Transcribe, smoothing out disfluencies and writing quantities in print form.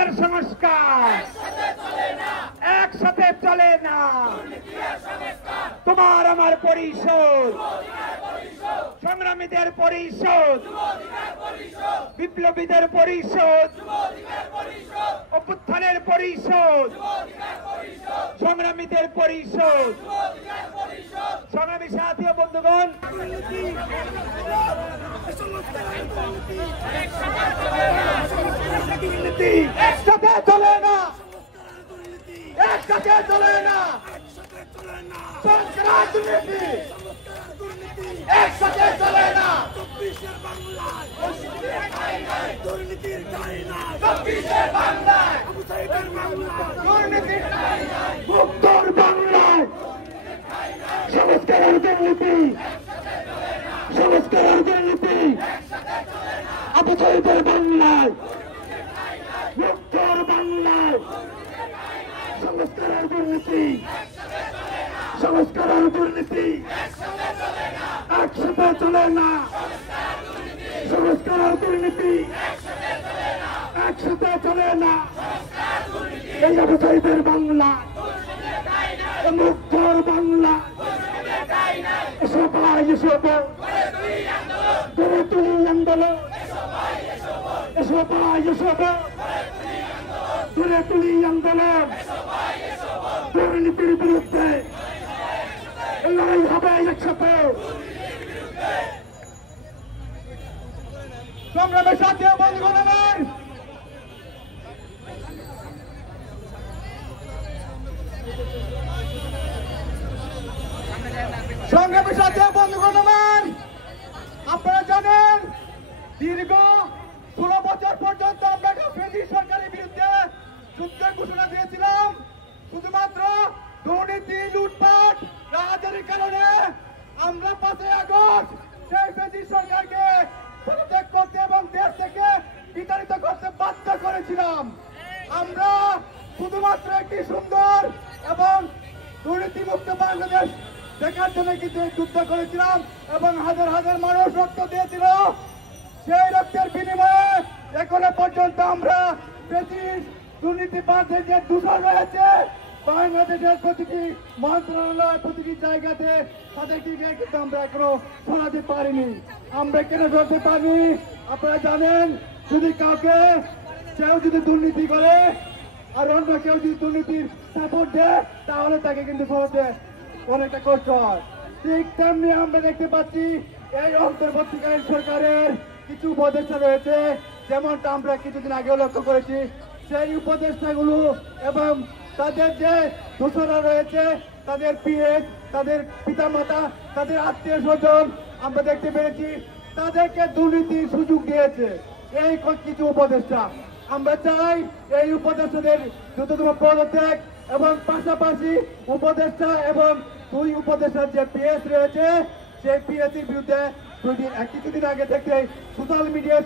আর সংস্কার একসাথে চলে না। তোমার আমার পরিষদ, সংগ্রামীদের পরিষদ, বিপ্লবীদের পরিষদ, অভ্যুত্থানের পরিষদ, সংগ্রামীদের পরিষদ। সংগ্রামী সাথী ও বন্ধুগণ, একসাথে চলে না, একসাথে চলে না। সংস্কার দুর্নীতি একসাথে চলে না। দুর্নীতির বাংলায়, দুর্নীতির মুক্তর বাংলায় সংস্কারের দুর্নীতি, সংস্কারের দুর্নীতি আবু সাইদের বাংলায়, মুক্তর বাংলায় সংস্কারের দুর্নীতি, সংস্কারের দুর্নীতি একসাথে চলে না। সংস্কারের দুর্নীতি একসাথে চলে না। এই আবু সাইদের বাংলা, মুক্তর বাংলা, এসো ভাই এসো গড়ে তুলি আন্দোলন, এসো ভাই এসো গড়ে তুলি আন্দোলন। দুর্নীতির বিরুদ্ধে লড়াই হবে একসাথে। সংগ্রামের সাথে বন্ধুগণ, আমার সংগ্রামের সাথে বন্ধুগণ, আমার আপনারা জানেন দীর্ঘ 16 বছর পর্যন্ত আমরা ফ্যাসিস্ট সরকারের বিরুদ্ধে যুদ্ধের ঘোষণা দিয়েছিলাম। শুধুমাত্র দুর্নীতি, লুটপাট, রাজনীতির কারণে আমরা 5 আগস্ট সেই ফ্যাসিস্ট সরকারকে পদত্যাগ করতে এবং দেশ থেকে বিতাড়িত করতে বাধ্য করেছিলাম। আমরা শুধুমাত্র একটি সুন্দর এবং দুর্নীতিমুক্ত বাংলাদেশ দেখার জন্য কিন্তু যুদ্ধ করেছিলাম এবং হাজার হাজার মানুষ রক্ত দিয়েছিল। সেই রক্তের বিনিময়ে এখনো পর্যন্ত আমরা দুর্নীতিবাজদের যে দূষণ রয়েছে বাংলাদেশের প্রতিটি মন্ত্রণালয়, প্রতিটি জায়গাতে তাদেরকে কিন্তু আমরা এখনো সরাতে পারিনি। আমরা কেন সরাতে পারিনি আপনারা জানেন, যদি কাউকে কেউ যদি দুর্নীতি করে আর অন্য কেউ যদি দুর্নীতির সাপোর্ট দেয় তাহলে তাকে কিন্তু সরাতে অনেকটা কষ্ট হয়। ঠিক তেমনি আমরা দেখতে পাচ্ছি এই অন্তর্বর্তীকালীন সরকারের কিছু উপদেষ্টা রয়েছে, যেমনটা আমরা কিছুদিন আগেও লক্ষ্য করেছি। সেই উপদেষ্টাগুলো এবং তাদের যে দোসররা রয়েছে, তাদের পিএস, তাদের পিতামাতা, তাদের আত্মীয় স্বজন আমরা দেখতে পেরেছি তাদেরকে দুর্নীতির সুযোগ দিয়েছে এই কিছু উপদেষ্টা। আমরা চাই এই উপদেষ্টাদের দ্রুততম পদত্যাগ এবং পাশাপাশি উপদেষ্টা এবং 2 উপদেষ্টার যে পিএস রয়েছে সেই পিএসির বিরুদ্ধে কিছুদিন আগে থেকে সোশ্যাল মিডিয়া